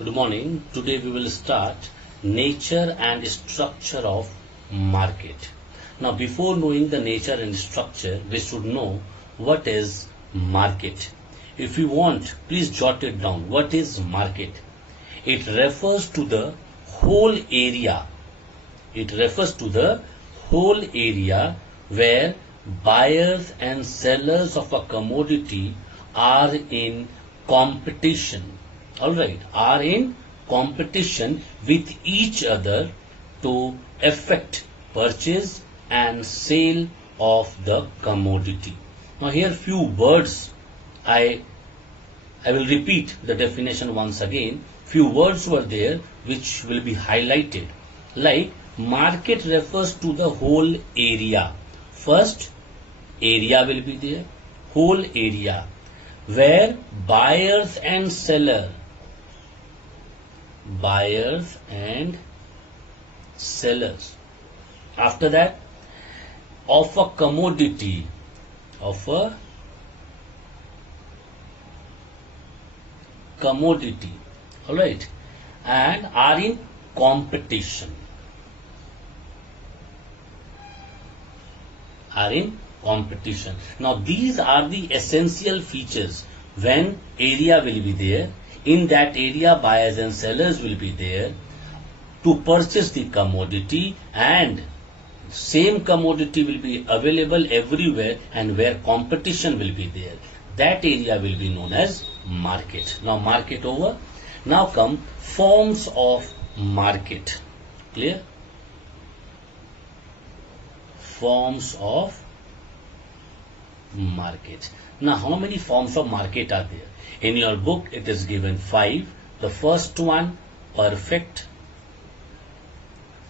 Good morning. Today we will start nature and structure of market. Now before knowing the nature and structure, we should know what is market. If you want, please jot it down. What is market? It refers to the whole area. It refers to the whole area where buyers and sellers of a commodity are in competition. Alright, are in competition with each other to effect purchase and sale of the commodity. Now here few words I will repeat the definition once again. Few words were there which will be highlighted. Like market refers to the whole area. First, area will be there, whole area, where buyers and sellers after that of a commodity all right, and are in competition Now these are the essential features. When area will be there, in that area buyers and sellers will be there to purchase the commodity, and same commodity will be available everywhere, and where competition will be there, that area will be known as market. Now market over. Now come forms of market. Clear? Forms of market. Now how many forms of market are there? In your book it is given 5. The first one, perfect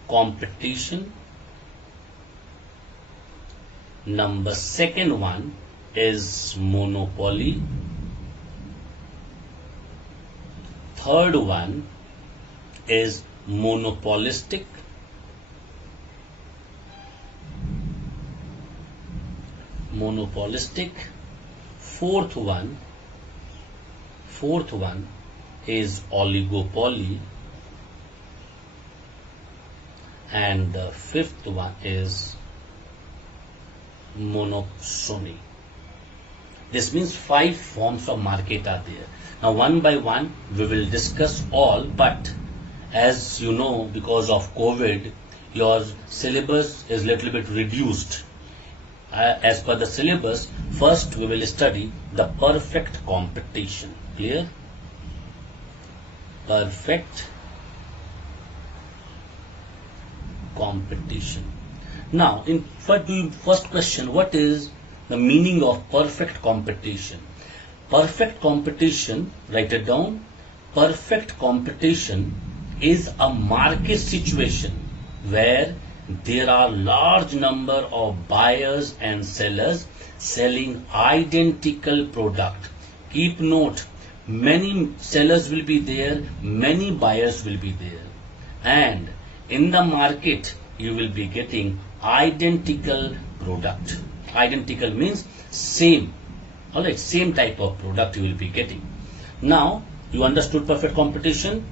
competition. Number second one is monopoly. Third one is monopolistic. Fourth one is oligopoly, and the fifth one is monopsony. This means 5 forms of market are there. Now one by one we will discuss all, but as you know, because of COVID, your syllabus is little bit reduced. As per the syllabus, first we will study the perfect competition. Clear? Perfect competition. Now, in first question, what is the meaning of perfect competition? Perfect competition, write it down. Perfect competition is a market situation where there are large number of buyers and sellers selling identical product. Keep note, many sellers will be there, many buyers will be there, and in the market you will be getting identical product. Identical means same. Alright, same type of product you will be getting. Now you understood perfect competition.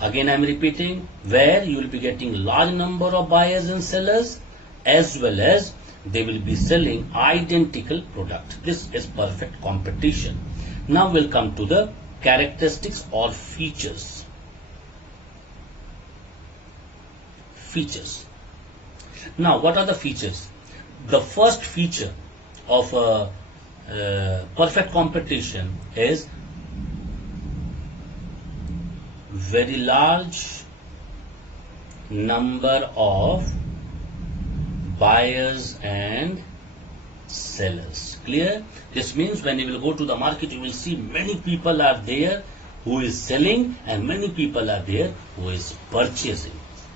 Again I am repeating, where you will be getting large number of buyers and sellers, as well as they will be selling identical product. This is perfect competition. Now we'll come to the characteristics or features. Now what are the features? The first feature of a perfect competition is very large number of buyers and sellers. Clear? This means when you will go to the market, you will see many people are there who is selling and many people are there who is purchasing.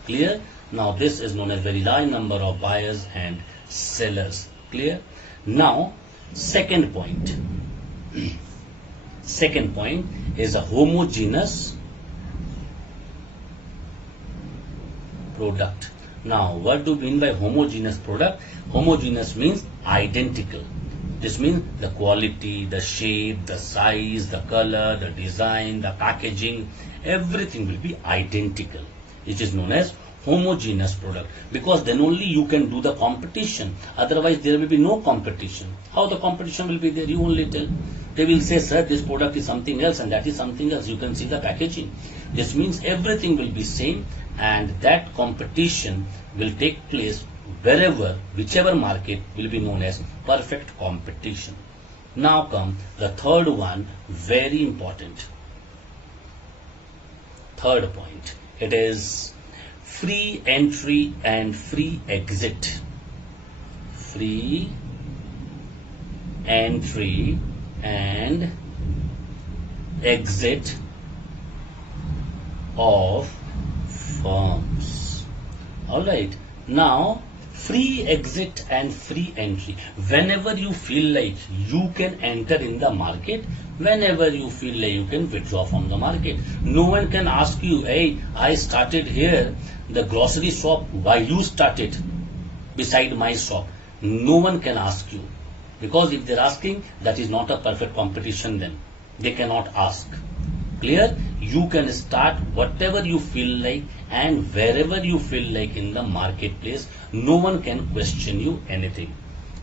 Clear? Now this is known as very large number of buyers and sellers. Clear? Now second point. Second point is a homogeneous product. Now what do you mean by homogeneous product? Homogeneous means identical. This means the quality, the shape, the size, the color, the design, the packaging, everything will be identical. It is known as homogeneous product, because then only you can do the competition. Otherwise there will be no competition. How the competition will be there? You only tell. They will say, sir, this product is something else and that is something else. You can see the packaging. This means everything will be same, and that competition will take place wherever, whichever market will be known as perfect competition. Now come the third one, very important. Third point. It is free entry and free exit. Free entry and exit of firms. Alright. Now, free exit and free entry. Whenever you feel like you can enter in the market, whenever you feel like you can withdraw from the market. No one can ask you, hey, I started here, the grocery shop, why you started beside my shop? No one can ask you. Because if they're asking, that is not a perfect competition then. They cannot ask. Clear? You can start whatever you feel like and wherever you feel like in the marketplace. No one can question you anything.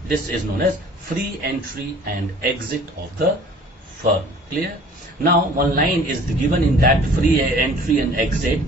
This is known as free entry and exit of the firm. Clear? Now, one line is given in that free entry and exit.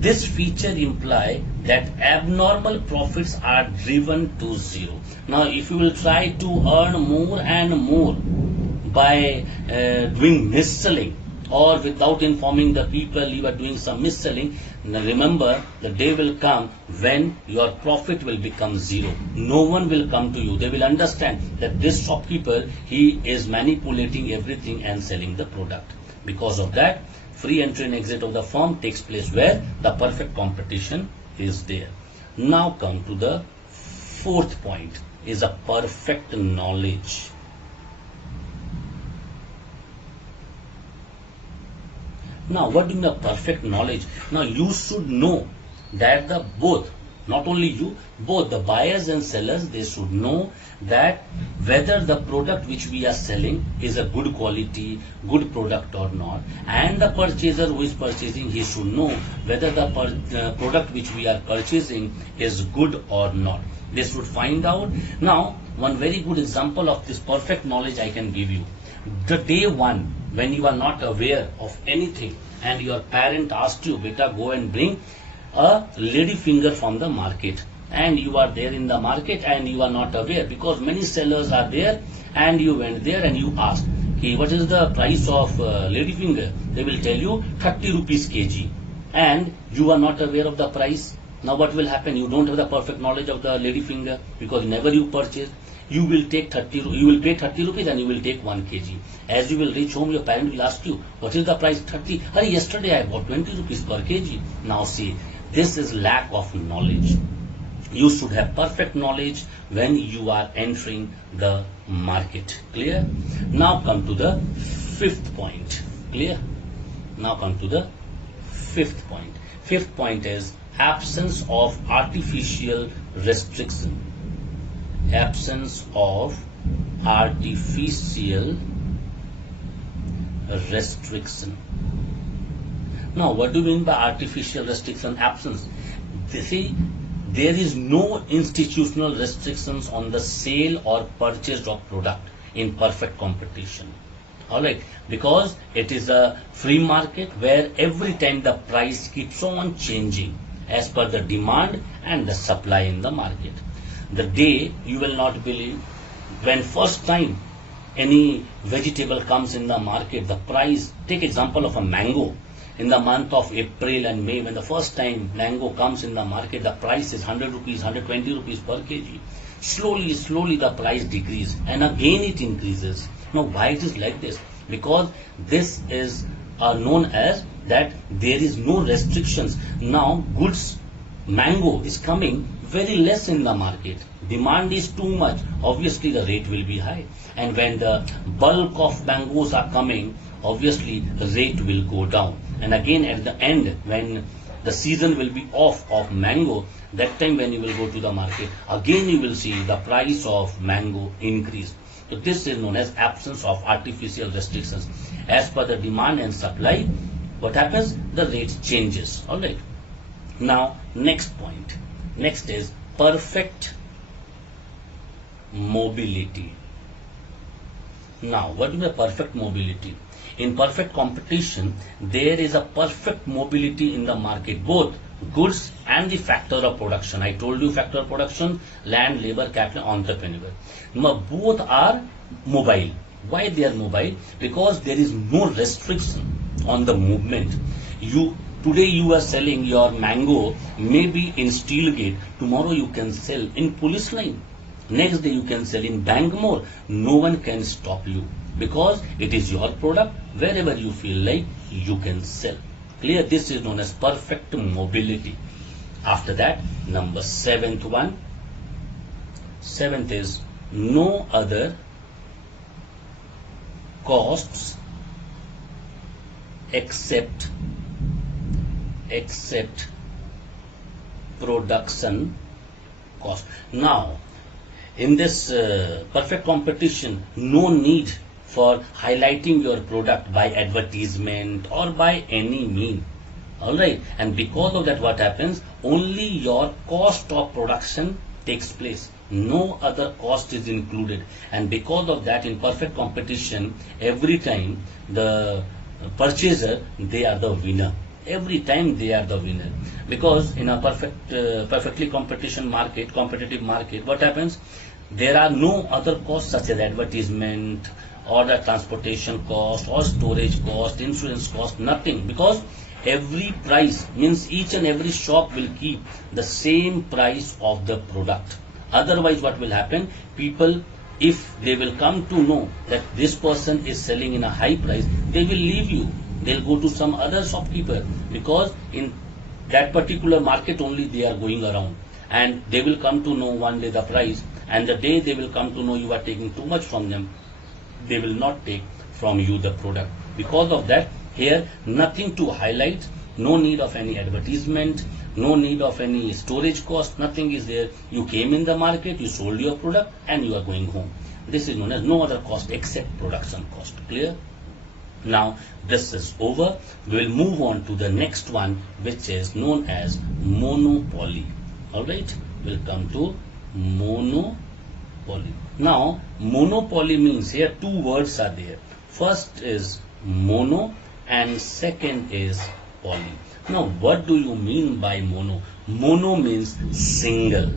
This feature imply that abnormal profits are driven to zero. Now, if you will try to earn more and more by doing mis-selling, or without informing the people you are doing some mis-selling, remember the day will come when your profit will become zero. No one will come to you. They will understand that this shopkeeper, he is manipulating everything and selling the product. Because of that, free entry and exit of the firm takes place where the perfect competition is there. Now come to the fourth point, is a perfect knowledge. Now, what do you mean by perfect knowledge? Now, you should know that the both, not only you, both the buyers and sellers, they should know that whether the product which we are selling is a good quality, good product or not. And the purchaser who is purchasing, he should know whether the product which we are purchasing is good or not. They should find out. Now, one very good example of this perfect knowledge I can give you. The day one, when you are not aware of anything and your parent asked you, beta, go and bring a lady finger from the market, and you are there in the market and you are not aware, because many sellers are there, and you went there and you asked, okay, what is the price of lady finger? They will tell you 30 rupees kg, and you are not aware of the price. Now what will happen? You don't have the perfect knowledge of the lady finger, because never you purchased. You will take 30, you will pay 30 rupees and you will take 1 kg. As you will reach home, your parent will ask you, what is the price? 30. Hey, yesterday I bought 20 rupees per kg. Now see, this is lack of knowledge. You should have perfect knowledge when you are entering the market. Clear? Now come to the fifth point. Clear? Now come to the fifth point. Fifth point is absence of artificial restriction. Absence of artificial restriction. Now, what do you mean by artificial restriction? Absence. See, there is no institutional restrictions on the sale or purchase of product in perfect competition. Alright, because it is a free market where every time the price keeps on changing as per the demand and the supply in the market. The day you will not believe, when first time any vegetable comes in the market, the price, take example of a mango. In the month of April and May, when the first time mango comes in the market, the price is 100 rupees, 120 rupees per kg. Slowly the price decreases and again it increases. Now why it is like this? Because this is known as that there is no restrictions. Now goods, mango is coming very less in the market. Demand is too much. Obviously the rate will be high. And when the bulk of mangoes are coming, obviously the rate will go down. And again at the end, when the season will be off of mango, that time when you will go to the market, again you will see the price of mango increase. So this is known as absence of artificial restrictions. As per the demand and supply, what happens? The rate changes. All right. Now, next point. Next is perfect mobility. Now, what is the perfect mobility? In perfect competition, there is a perfect mobility in the market, both goods and the factor of production. I told you factor of production, land, labor, capital, entrepreneur. Now, both are mobile. Why they are mobile? Because there is no restriction on the movement. Today you are selling your mango maybe in Steelgate. Tomorrow you can sell in Police Line. Next day you can sell in Bangmore. No one can stop you because it is your product. Wherever you feel like, you can sell. Clear? This is known as perfect mobility. After that, number seventh is no other costs except production cost. Now, in this perfect competition, no need for highlighting your product by advertisement or by any mean. Alright, and because of that, what happens? Only your cost of production takes place. No other cost is included, and because of that, in perfect competition, every time the purchaser, they are the winner. Every time they are the winner, because in a perfectly competitive market, what happens? There are no other costs such as advertisement or the transportation cost or storage cost, insurance cost, nothing, because every price means each and every shop will keep the same price of the product. Otherwise, what will happen? People, if they will come to know that this person is selling in a high price, they will leave you. They'll go to some other shopkeeper, because in that particular market only they are going around, and they will come to know one day the price, and the day they will come to know you are taking too much from them, they will not take from you the product. Because of that, here nothing to highlight, no need of any advertisement, no need of any storage cost, nothing is there. You came in the market, you sold your product, and you are going home. This is known as no other cost except production cost. Clear? Now, this is over. We will move on to the next one, which is known as monopoly. Alright, we'll come to monopoly. Now, monopoly means, here two words are there. First is mono and second is poly. Now, what do you mean by mono? Mono means single.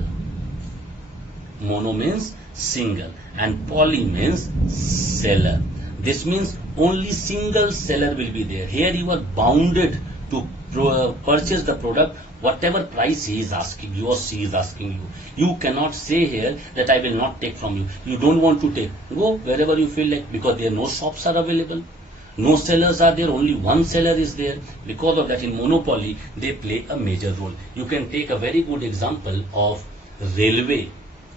Mono means single, and poly means seller. This means only single seller will be there. Here you are bounded to purchase the product whatever price he is asking you or she is asking you. You cannot say here that I will not take from you. You don't want to take. Go wherever you feel like, because there no shops are available. No sellers are there, only one seller is there. Because of that, in monopoly, they play a major role. You can take a very good example of railway.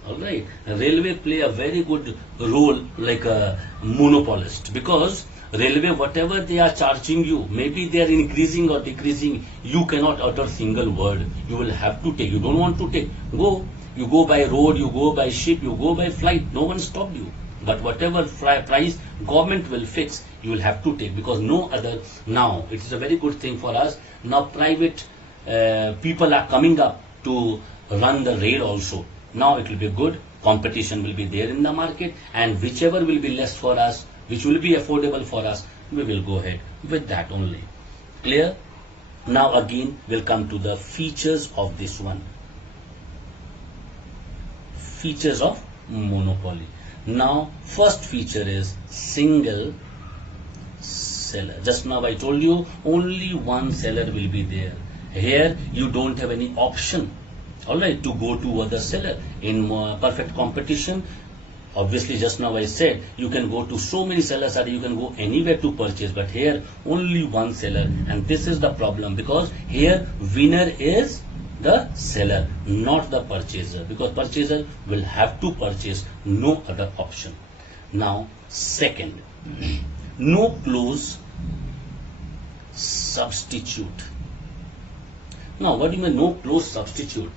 Alright, railway play a very good role like a monopolist, because railway, whatever they are charging you, maybe they are increasing or decreasing, you cannot utter single word. You will have to take. You don't want to take, go. You go by road, you go by ship, you go by flight. No one stopped you. But whatever price government will fix, you will have to take, because no other. Now, it is a very good thing for us. Now, private people are coming up to run the rail also. Now it will be good. Competition will be there in the market, and whichever will be less for us, which will be affordable for us, we will go ahead with that only. Clear? Now again, we'll come to the features of this one. Features of monopoly. Now, first feature is single seller. Just now I told you only one seller will be there. Here you don't have any option, alright, to go to other seller. In perfect competition, obviously just now I said you can go to so many sellers, or you can go anywhere to purchase, but here only one seller, and this is the problem, because here winner is the seller, not the purchaser, because purchaser will have to purchase, no other option. Now second, no close substitute. Now what do you mean no close substitute?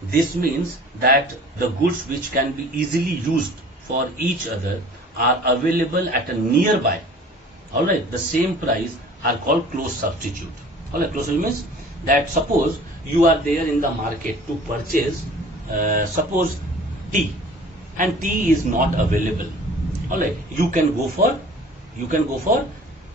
This means that the goods which can be easily used for each other are available at a nearby, all right, the same price, are called close substitute. All right, close substitute means that suppose you are there in the market to purchase, suppose tea, and tea is not available. All right, you can go for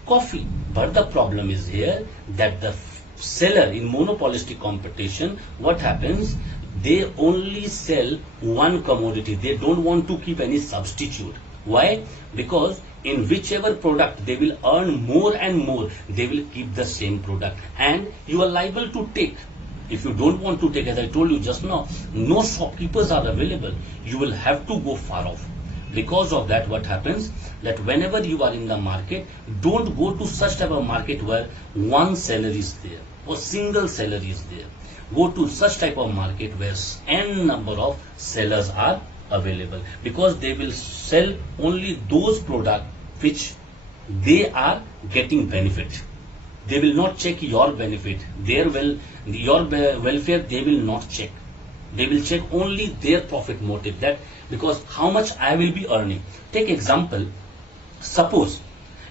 coffee. But the problem is here that the seller in monopolistic competition, what happens? They only sell one commodity. They don't want to keep any substitute. Why? Because in whichever product they will earn more and more, they will keep the same product, and you are liable to take. If you don't want to take, as I told you just now, no shopkeepers are available. You will have to go far off. Because of that, what happens? That whenever you are in the market, don't go to such type of market where one seller is there or single seller is there. Go to such type of market where n number of sellers are available, because they will sell only those products which they are getting benefit. They will not check your benefit, your welfare they will not check. They will check only their profit motive, that because how much I will be earning. Take example, suppose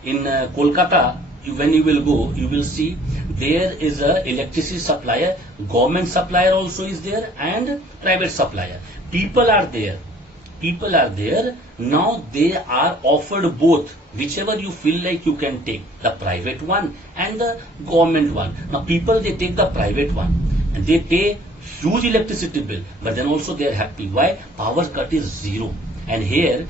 in Kolkata, when you will go, you will see there is a electricity supplier, government supplier also is there, and private supplier. People are there. Now they are offered both. Whichever you feel like you can take, the private one and the government one. Now people, they take the private one and they pay huge electricity bill, but then also they are happy. Why? Power cut is zero, and here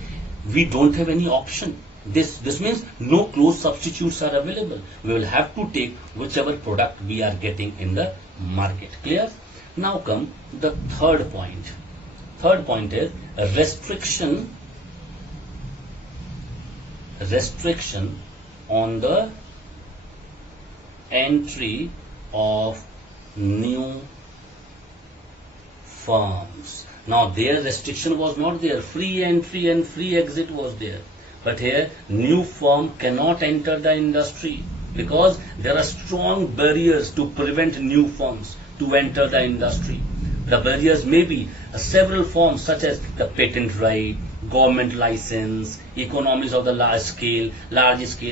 we don't have any option. This means no close substitutes are available. We will have to take whichever product we are getting in the market. Clear? Now come the third point. Third point is a restriction on the entry of new firms. Now their restriction was not there. Free entry and free exit was there. But here new firm cannot enter the industry, because there are strong barriers to prevent new firms to enter the industry. The barriers may be several forms, such as the patent right, government license, economies of the large scale,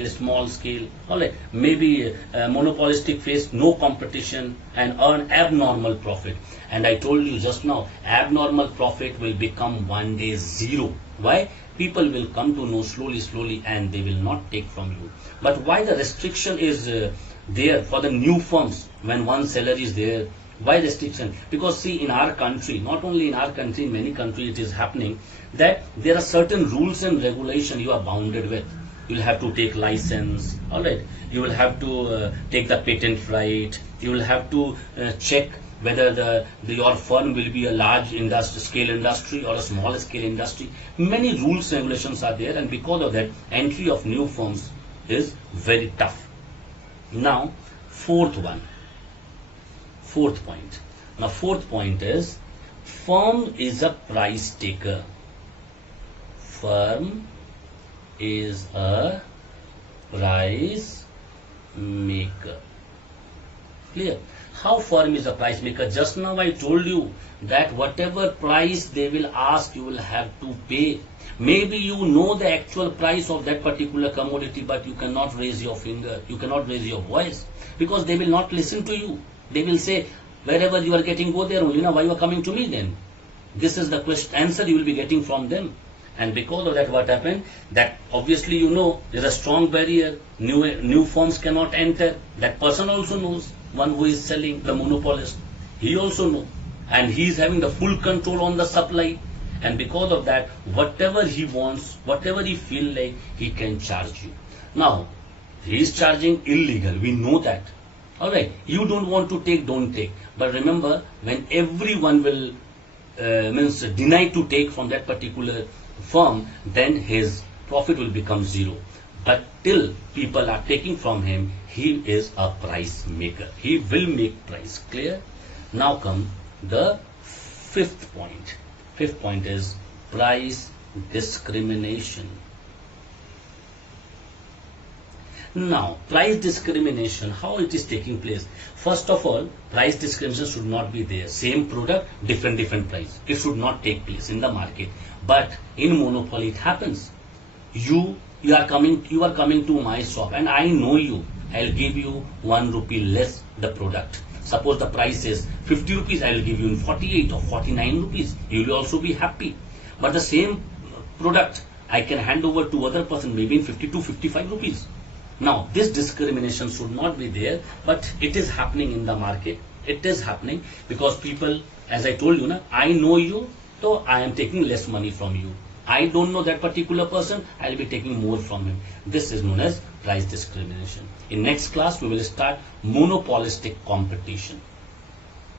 small scale. All right, maybe monopolistic face no competition and earn abnormal profit. And I told you just now, abnormal profit will become one day zero. Why? People will come to know slowly, and they will not take from you. But why the restriction is there for the new firms when one seller is there? Why restriction? Because see, in our country, not only in our country, in many countries it is happening that there are certain rules and regulation you are bounded with. You will have to take license, all right. You will have to take the patent right. You will have to check whether your firm will be a large scale industry or a small scale industry. Many rules and regulations are there, and because of that, entry of new firms is very tough. Now, fourth point. Now, fourth point is firm is a price taker. Firm is a price maker. Clear? How firm is a price maker? Just now I told you that whatever price they will ask, you will have to pay. Maybe you know the actual price of that particular commodity, but you cannot raise your finger, you cannot raise your voice, because they will not listen to you. They will say, wherever you are getting, go there only. Now, why you are coming to me then? This is the answer you will be getting from them. And because of that, what happened? That obviously you know there is a strong barrier. New firms cannot enter. That person also knows. One who is selling, the monopolist, he also knows. And he is having the full control on the supply. And because of that, whatever he wants, whatever he feel like, he can charge you. Now, he is charging illegal. We know that. All right, you don't want to take, don't take. But remember, when everyone will deny to take from that particular firm, then his profit will become zero. But till people are taking from him, he is a price maker. He will make price. Clear? Now come the fifth point. Fifth point is price discrimination. Now, price discrimination, how it is taking place? First of all, price discrimination should not be there. Same product, different price. It should not take place in the market. But in monopoly, it happens. You are coming to my shop, and I know you. I'll give you 1 rupee less the product. Suppose the price is 50 rupees, I'll give you in 48 or 49 rupees. You will also be happy. But the same product I can hand over to other person maybe in 52, 55 rupees. Now, this discrimination should not be there, but it is happening in the market. It is happening because people, as I told you, I know you, so I am taking less money from you. I don't know that particular person, I'll be taking more from him. This is known as price discrimination. In next class, we will start monopolistic competition.